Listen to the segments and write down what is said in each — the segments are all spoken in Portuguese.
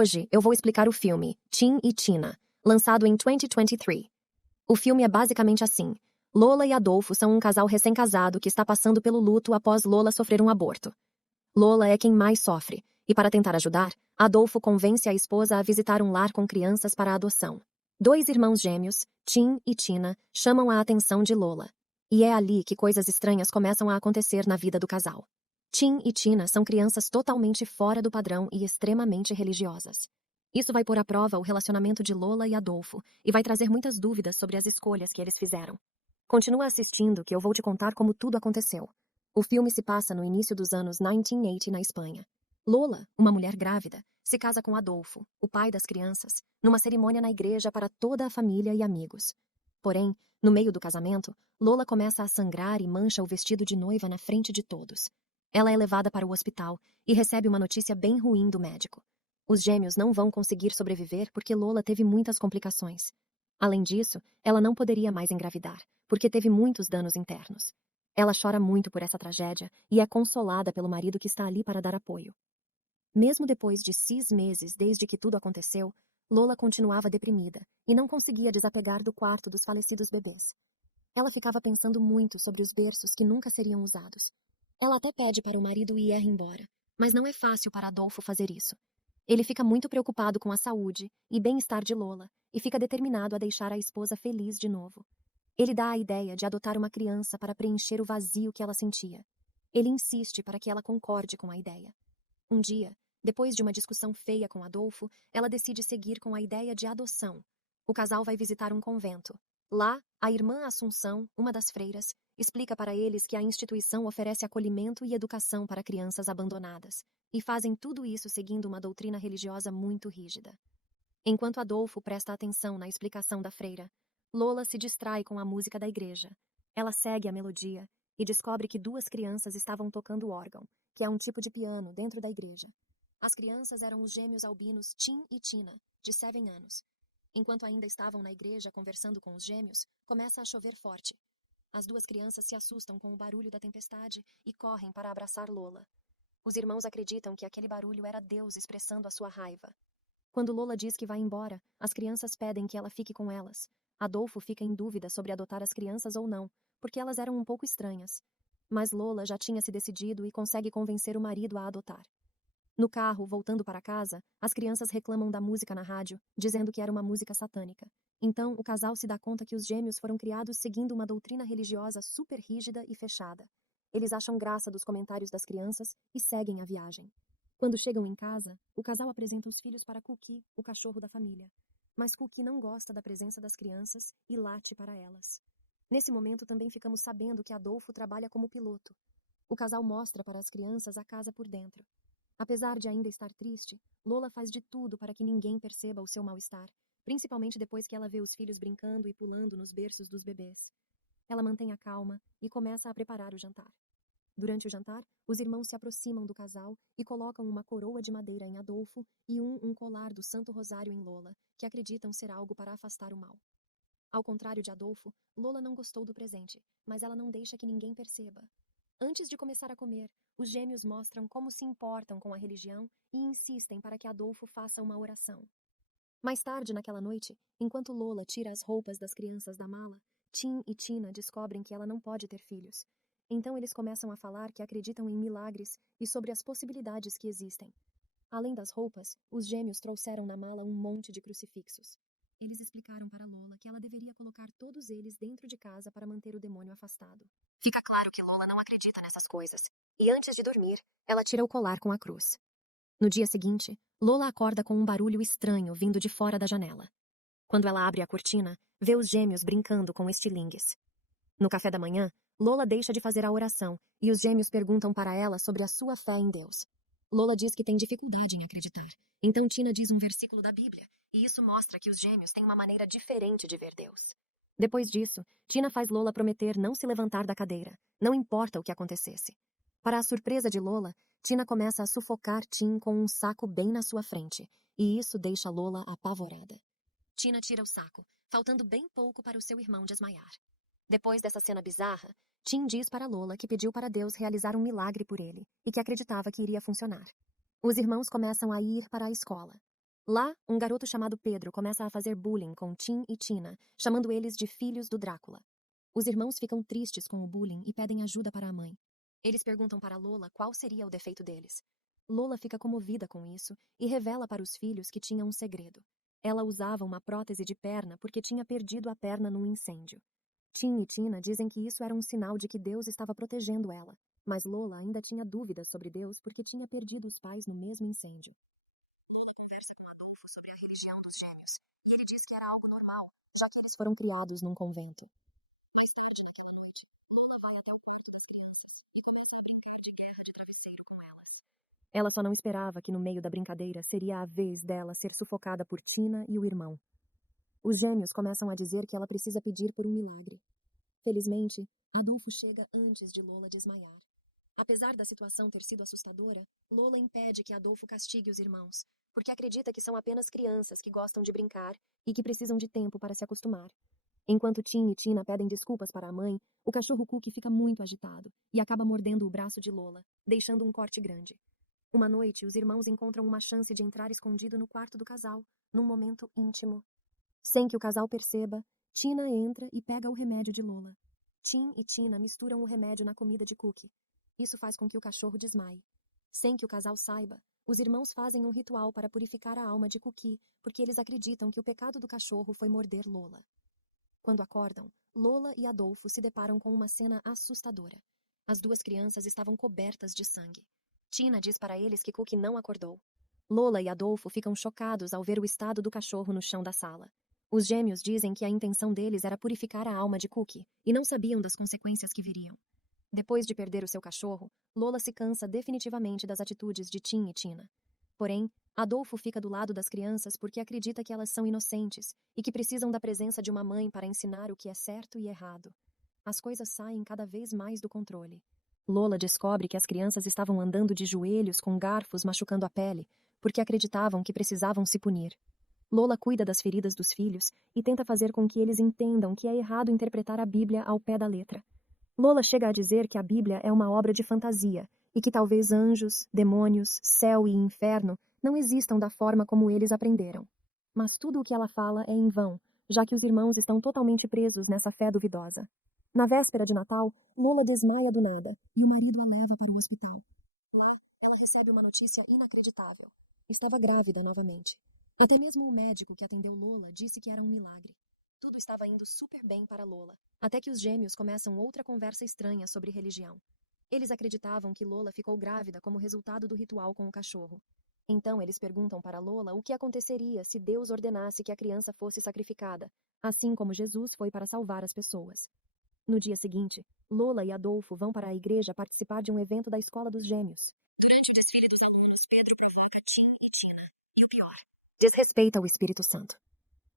Hoje eu vou explicar o filme Tim e Tina, lançado em 2023. O filme é basicamente assim. Lola e Adolfo são um casal recém-casado que está passando pelo luto após Lola sofrer um aborto. Lola é quem mais sofre, e para tentar ajudar, Adolfo convence a esposa a visitar um lar com crianças para adoção. Dois irmãos gêmeos, Tim e Tina, chamam a atenção de Lola. E é ali que coisas estranhas começam a acontecer na vida do casal. Tim e Tina são crianças totalmente fora do padrão e extremamente religiosas. Isso vai pôr à prova o relacionamento de Lola e Adolfo e vai trazer muitas dúvidas sobre as escolhas que eles fizeram. Continua assistindo que eu vou te contar como tudo aconteceu. O filme se passa no início dos anos 1980 na Espanha. Lola, uma mulher grávida, se casa com Adolfo, o pai das crianças, numa cerimônia na igreja para toda a família e amigos. Porém, no meio do casamento, Lola começa a sangrar e mancha o vestido de noiva na frente de todos. Ela é levada para o hospital e recebe uma notícia bem ruim do médico. Os gêmeos não vão conseguir sobreviver porque Lola teve muitas complicações. Além disso, ela não poderia mais engravidar, porque teve muitos danos internos. Ela chora muito por essa tragédia e é consolada pelo marido que está ali para dar apoio. Mesmo depois de 6 meses desde que tudo aconteceu, Lola continuava deprimida e não conseguia desapegar do quarto dos falecidos bebês. Ela ficava pensando muito sobre os berços que nunca seriam usados. Ela até pede para o marido ir embora, mas não é fácil para Adolfo fazer isso. Ele fica muito preocupado com a saúde e bem-estar de Lola e fica determinado a deixar a esposa feliz de novo. Ele dá a ideia de adotar uma criança para preencher o vazio que ela sentia. Ele insiste para que ela concorde com a ideia. Um dia, depois de uma discussão feia com Adolfo, ela decide seguir com a ideia de adoção. O casal vai visitar um convento. Lá, a irmã Assunção, uma das freiras, explica para eles que a instituição oferece acolhimento e educação para crianças abandonadas, e fazem tudo isso seguindo uma doutrina religiosa muito rígida. Enquanto Adolfo presta atenção na explicação da freira, Lola se distrai com a música da igreja. Ela segue a melodia e descobre que 2 crianças estavam tocando órgão, que é um tipo de piano dentro da igreja. As crianças eram os gêmeos albinos Tim e Tina, de 7 anos. Enquanto ainda estavam na igreja conversando com os gêmeos, começa a chover forte. As 2 crianças se assustam com o barulho da tempestade e correm para abraçar Lola. Os irmãos acreditam que aquele barulho era Deus expressando a sua raiva. Quando Lola diz que vai embora, as crianças pedem que ela fique com elas. Adolfo fica em dúvida sobre adotar as crianças ou não, porque elas eram um pouco estranhas. Mas Lola já tinha se decidido e consegue convencer o marido a adotar. No carro, voltando para casa, as crianças reclamam da música na rádio, dizendo que era uma música satânica. Então, o casal se dá conta que os gêmeos foram criados seguindo uma doutrina religiosa super rígida e fechada. Eles acham graça dos comentários das crianças e seguem a viagem. Quando chegam em casa, o casal apresenta os filhos para Cookie, o cachorro da família. Mas Cookie não gosta da presença das crianças e late para elas. Nesse momento também ficamos sabendo que Adolfo trabalha como piloto. O casal mostra para as crianças a casa por dentro. Apesar de ainda estar triste, Lola faz de tudo para que ninguém perceba o seu mal-estar, principalmente depois que ela vê os filhos brincando e pulando nos berços dos bebês. Ela mantém a calma e começa a preparar o jantar. Durante o jantar, os irmãos se aproximam do casal e colocam uma coroa de madeira em Adolfo e um colar do Santo Rosário em Lola, que acreditam ser algo para afastar o mal. Ao contrário de Adolfo, Lola não gostou do presente, mas ela não deixa que ninguém perceba. Antes de começar a comer, os gêmeos mostram como se importam com a religião e insistem para que Adolfo faça uma oração. Mais tarde naquela noite, enquanto Lola tira as roupas das crianças da mala, Tim e Tina descobrem que ela não pode ter filhos. Então eles começam a falar que acreditam em milagres e sobre as possibilidades que existem. Além das roupas, os gêmeos trouxeram na mala um monte de crucifixos. Eles explicaram para Lola que ela deveria colocar todos eles dentro de casa para manter o demônio afastado. Fica claro que Lola não acredita nessas coisas. E antes de dormir, ela tira o colar com a cruz. No dia seguinte, Lola acorda com um barulho estranho vindo de fora da janela. Quando ela abre a cortina, vê os gêmeos brincando com estilingues. No café da manhã, Lola deixa de fazer a oração e os gêmeos perguntam para ela sobre a sua fé em Deus. Lola diz que tem dificuldade em acreditar. Então Tina diz um versículo da Bíblia, e isso mostra que os gêmeos têm uma maneira diferente de ver Deus. Depois disso, Tina faz Lola prometer não se levantar da cadeira, não importa o que acontecesse. Para a surpresa de Lola, Tina começa a sufocar Tim com um saco bem na sua frente, e isso deixa Lola apavorada. Tina tira o saco, faltando bem pouco para o seu irmão desmaiar. Depois dessa cena bizarra, Tim diz para Lola que pediu para Deus realizar um milagre por ele e que acreditava que iria funcionar. Os irmãos começam a ir para a escola. Lá, um garoto chamado Pedro começa a fazer bullying com Tim e Tina, chamando eles de filhos do Drácula. Os irmãos ficam tristes com o bullying e pedem ajuda para a mãe. Eles perguntam para Lola qual seria o defeito deles. Lola fica comovida com isso e revela para os filhos que tinha um segredo. Ela usava uma prótese de perna porque tinha perdido a perna num incêndio. Tim e Tina dizem que isso era um sinal de que Deus estava protegendo ela, mas Lola ainda tinha dúvidas sobre Deus porque tinha perdido os pais no mesmo incêndio. Lola conversa com Adolfo sobre a religião dos gêmeos, e ele diz que era algo normal, já que eles foram criados num convento. Mais tarde naquela noite, Lola vai até o quarto das crianças e começa a brincar de guerra de travesseiro com elas. Ela só não esperava que no meio da brincadeira seria a vez dela ser sufocada por Tina e o irmão. Os gêmeos começam a dizer que ela precisa pedir por um milagre. Felizmente, Adolfo chega antes de Lola desmaiar. Apesar da situação ter sido assustadora, Lola impede que Adolfo castigue os irmãos, porque acredita que são apenas crianças que gostam de brincar e que precisam de tempo para se acostumar. Enquanto Tim e Tina pedem desculpas para a mãe, o cachorro Cookie fica muito agitado e acaba mordendo o braço de Lola, deixando um corte grande. Uma noite, os irmãos encontram uma chance de entrar escondido no quarto do casal, num momento íntimo. Sem que o casal perceba, Tina entra e pega o remédio de Lola. Tim e Tina misturam o remédio na comida de Cookie. Isso faz com que o cachorro desmaie. Sem que o casal saiba, os irmãos fazem um ritual para purificar a alma de Cookie, porque eles acreditam que o pecado do cachorro foi morder Lola. Quando acordam, Lola e Adolfo se deparam com uma cena assustadora. As duas crianças estavam cobertas de sangue. Tina diz para eles que Cookie não acordou. Lola e Adolfo ficam chocados ao ver o estado do cachorro no chão da sala. Os gêmeos dizem que a intenção deles era purificar a alma de Cookie e não sabiam das consequências que viriam. Depois de perder o seu cachorro, Lola se cansa definitivamente das atitudes de Tim e Tina. Porém, Adolfo fica do lado das crianças porque acredita que elas são inocentes e que precisam da presença de uma mãe para ensinar o que é certo e errado. As coisas saem cada vez mais do controle. Lola descobre que as crianças estavam andando de joelhos com garfos machucando a pele, porque acreditavam que precisavam se punir. Lola cuida das feridas dos filhos e tenta fazer com que eles entendam que é errado interpretar a Bíblia ao pé da letra. Lola chega a dizer que a Bíblia é uma obra de fantasia e que talvez anjos, demônios, céu e inferno não existam da forma como eles aprenderam. Mas tudo o que ela fala é em vão, já que os irmãos estão totalmente presos nessa fé duvidosa. Na véspera de Natal, Lola desmaia do nada e o marido a leva para o hospital. Lá, ela recebe uma notícia inacreditável. Estava grávida novamente. Até mesmo o médico que atendeu Lola disse que era um milagre. Tudo estava indo super bem para Lola, até que os gêmeos começam outra conversa estranha sobre religião. Eles acreditavam que Lola ficou grávida como resultado do ritual com o cachorro. Então eles perguntam para Lola o que aconteceria se Deus ordenasse que a criança fosse sacrificada, assim como Jesus foi para salvar as pessoas. No dia seguinte, Lola e Adolfo vão para a igreja participar de um evento da escola dos gêmeos. Durante o desfile dos alunos, Pedro provoca Tim e Tina. E o pior, desrespeita o Espírito Santo.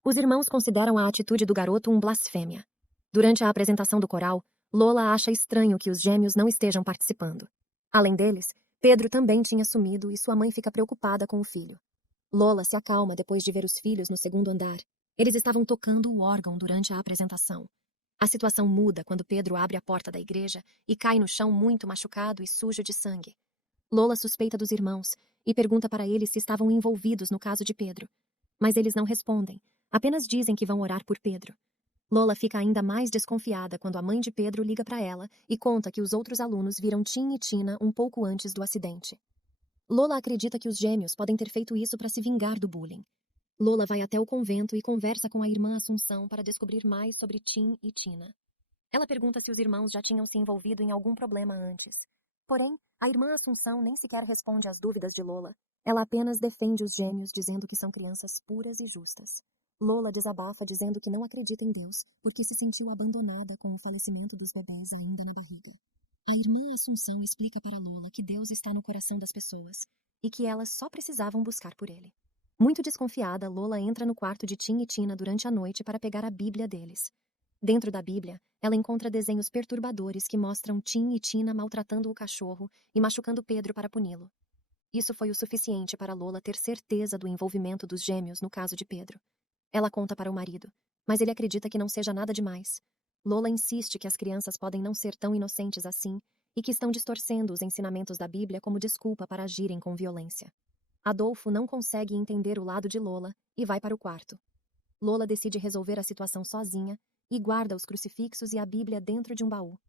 Os irmãos consideram a atitude do garoto blasfêmia. Durante a apresentação do coral, Lola acha estranho que os gêmeos não estejam participando. Além deles, Pedro também tinha sumido e sua mãe fica preocupada com o filho. Lola se acalma depois de ver os filhos no segundo andar. Eles estavam tocando o órgão durante a apresentação. A situação muda quando Pedro abre a porta da igreja e cai no chão muito machucado e sujo de sangue. Lola suspeita dos irmãos e pergunta para eles se estavam envolvidos no caso de Pedro. Mas eles não respondem. Apenas dizem que vão orar por Pedro. Lola fica ainda mais desconfiada quando a mãe de Pedro liga para ela e conta que os outros alunos viram Tim e Tina um pouco antes do acidente. Lola acredita que os gêmeos podem ter feito isso para se vingar do bullying. Lola vai até o convento e conversa com a irmã Assunção para descobrir mais sobre Tim e Tina. Ela pergunta se os irmãos já tinham se envolvido em algum problema antes. Porém, a irmã Assunção nem sequer responde às dúvidas de Lola. Ela apenas defende os gêmeos, dizendo que são crianças puras e justas. Lola desabafa dizendo que não acredita em Deus porque se sentiu abandonada com o falecimento dos bebés ainda na barriga. A irmã Assunção explica para Lola que Deus está no coração das pessoas e que elas só precisavam buscar por ele. Muito desconfiada, Lola entra no quarto de Tim e Tina durante a noite para pegar a Bíblia deles. Dentro da Bíblia, ela encontra desenhos perturbadores que mostram Tim e Tina maltratando o cachorro e machucando Pedro para puni-lo. Isso foi o suficiente para Lola ter certeza do envolvimento dos gêmeos no caso de Pedro. Ela conta para o marido, mas ele acredita que não seja nada demais. Lola insiste que as crianças podem não ser tão inocentes assim e que estão distorcendo os ensinamentos da Bíblia como desculpa para agirem com violência. Adolfo não consegue entender o lado de Lola e vai para o quarto. Lola decide resolver a situação sozinha e guarda os crucifixos e a Bíblia dentro de um baú.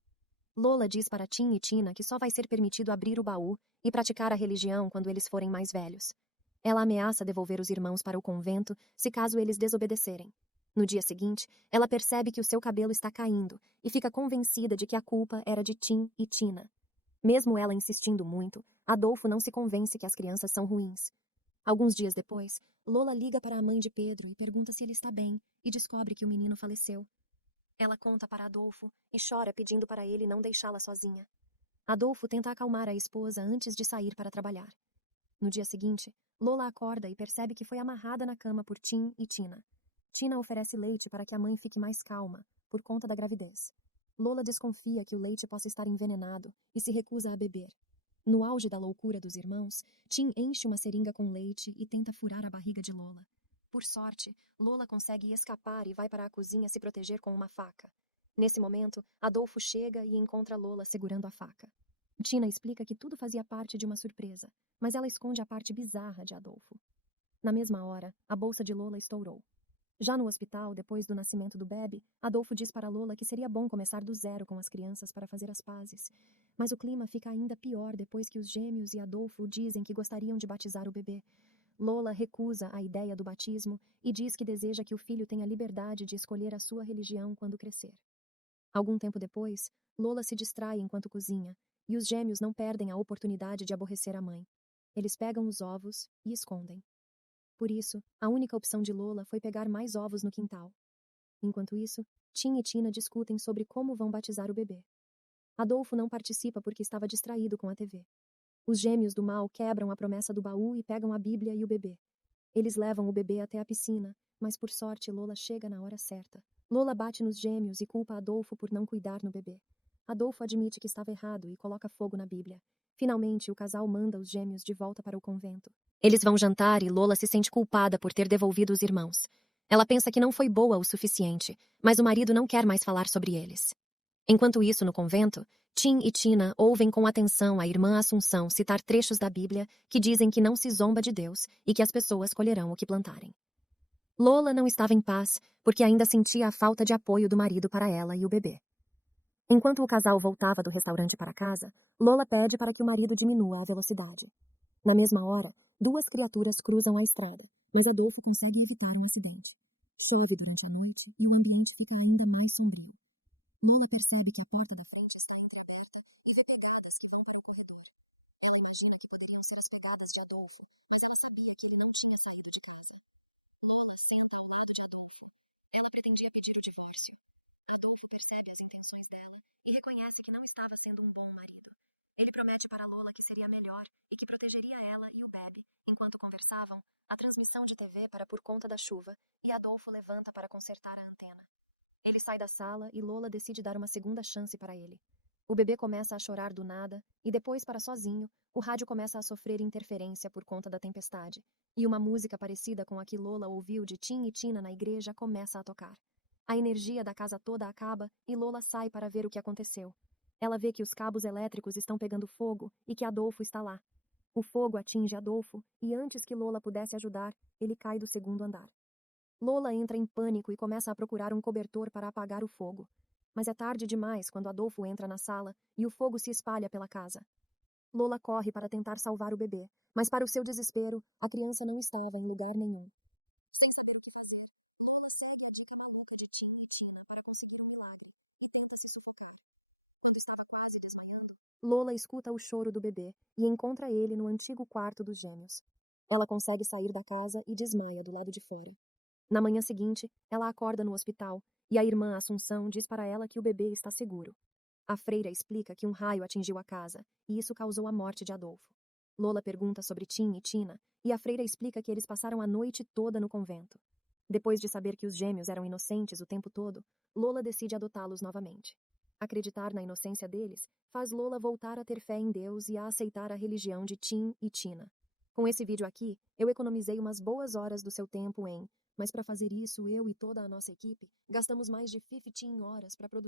Lola diz para Tim e Tina que só vai ser permitido abrir o baú e praticar a religião quando eles forem mais velhos. Ela ameaça devolver os irmãos para o convento se caso eles desobedecerem. No dia seguinte, ela percebe que o seu cabelo está caindo e fica convencida de que a culpa era de Tim e Tina. Mesmo ela insistindo muito, Adolfo não se convence que as crianças são ruins. Alguns dias depois, Lola liga para a mãe de Pedro e pergunta se ele está bem e descobre que o menino faleceu. Ela conta para Adolfo e chora pedindo para ele não deixá-la sozinha. Adolfo tenta acalmar a esposa antes de sair para trabalhar. No dia seguinte, Lola acorda e percebe que foi amarrada na cama por Tim e Tina. Tina oferece leite para que a mãe fique mais calma, por conta da gravidez. Lola desconfia que o leite possa estar envenenado e se recusa a beber. No auge da loucura dos irmãos, Tim enche uma seringa com leite e tenta furar a barriga de Lola. Por sorte, Lola consegue escapar e vai para a cozinha se proteger com uma faca. Nesse momento, Adolfo chega e encontra Lola segurando a faca. Tina explica que tudo fazia parte de uma surpresa, mas ela esconde a parte bizarra de Adolfo. Na mesma hora, a bolsa de Lola estourou. Já no hospital, depois do nascimento do bebê, Adolfo diz para Lola que seria bom começar do zero com as crianças para fazer as pazes. Mas o clima fica ainda pior depois que os gêmeos e Adolfo dizem que gostariam de batizar o bebê. Lola recusa a ideia do batismo e diz que deseja que o filho tenha liberdade de escolher a sua religião quando crescer. Algum tempo depois, Lola se distrai enquanto cozinha, e os gêmeos não perdem a oportunidade de aborrecer a mãe. Eles pegam os ovos e escondem. Por isso, a única opção de Lola foi pegar mais ovos no quintal. Enquanto isso, Tim e Tina discutem sobre como vão batizar o bebê. Adolfo não participa porque estava distraído com a TV. Os gêmeos do mal quebram a promessa do baú e pegam a Bíblia e o bebê. Eles levam o bebê até a piscina, mas por sorte Lola chega na hora certa. Lola bate nos gêmeos e culpa Adolfo por não cuidar no bebê. Adolfo admite que estava errado e coloca fogo na Bíblia. Finalmente, o casal manda os gêmeos de volta para o convento. Eles vão jantar e Lola se sente culpada por ter devolvido os irmãos. Ela pensa que não foi boa o suficiente, mas o marido não quer mais falar sobre eles. Enquanto isso, no convento, Tim e Tina ouvem com atenção a irmã Assunção citar trechos da Bíblia que dizem que não se zomba de Deus e que as pessoas colherão o que plantarem. Lola não estava em paz porque ainda sentia a falta de apoio do marido para ela e o bebê. Enquanto o casal voltava do restaurante para casa, Lola pede para que o marido diminua a velocidade. Na mesma hora, duas criaturas cruzam a estrada, mas Adolfo consegue evitar um acidente. Chove durante a noite e o ambiente fica ainda mais sombrio. Lola percebe que a porta da frente está entreaberta e vê pegadas que vão para o corredor. Ela imagina que poderiam ser as pegadas de Adolfo, mas ela sabia que ele não tinha saído de casa. Lola senta ao lado de Adolfo. Ela pretendia pedir o divórcio. Adolfo percebe as intenções dela e reconhece que não estava sendo um bom marido. Ele promete para Lola que seria melhor e que protegeria ela e o bebê. Enquanto conversavam, a transmissão de TV para por conta da chuva e Adolfo levanta para consertar a antena. Ele sai da sala e Lola decide dar uma segunda chance para ele. O bebê começa a chorar do nada e depois, para sozinho, o rádio começa a sofrer interferência por conta da tempestade. E uma música parecida com a que Lola ouviu de Tim e Tina na igreja começa a tocar. A energia da casa toda acaba e Lola sai para ver o que aconteceu. Ela vê que os cabos elétricos estão pegando fogo e que Adolfo está lá. O fogo atinge Adolfo e antes que Lola pudesse ajudar, ele cai do segundo andar. Lola entra em pânico e começa a procurar um cobertor para apagar o fogo. Mas é tarde demais quando Adolfo entra na sala e o fogo se espalha pela casa. Lola corre para tentar salvar o bebê, mas para o seu desespero, a criança não estava em lugar nenhum. Sem saber o que fazer, Lola segue a dica maluca de Tim e Tina para conseguir um milagre e tenta se sufocar. Quando estava quase desmaiando, Lola escuta o choro do bebê e encontra ele no antigo quarto dos gêmeos. Ela consegue sair da casa e desmaia do lado de fora. Na manhã seguinte, ela acorda no hospital e a irmã Assunção diz para ela que o bebê está seguro. A freira explica que um raio atingiu a casa e isso causou a morte de Adolfo. Lola pergunta sobre Tim e Tina e a freira explica que eles passaram a noite toda no convento. Depois de saber que os gêmeos eram inocentes o tempo todo, Lola decide adotá-los novamente. Acreditar na inocência deles faz Lola voltar a ter fé em Deus e a aceitar a religião de Tim e Tina. Com esse vídeo aqui, eu economizei umas boas horas do seu tempo mas para fazer isso, eu e toda a nossa equipe gastamos mais de 15 horas para produzir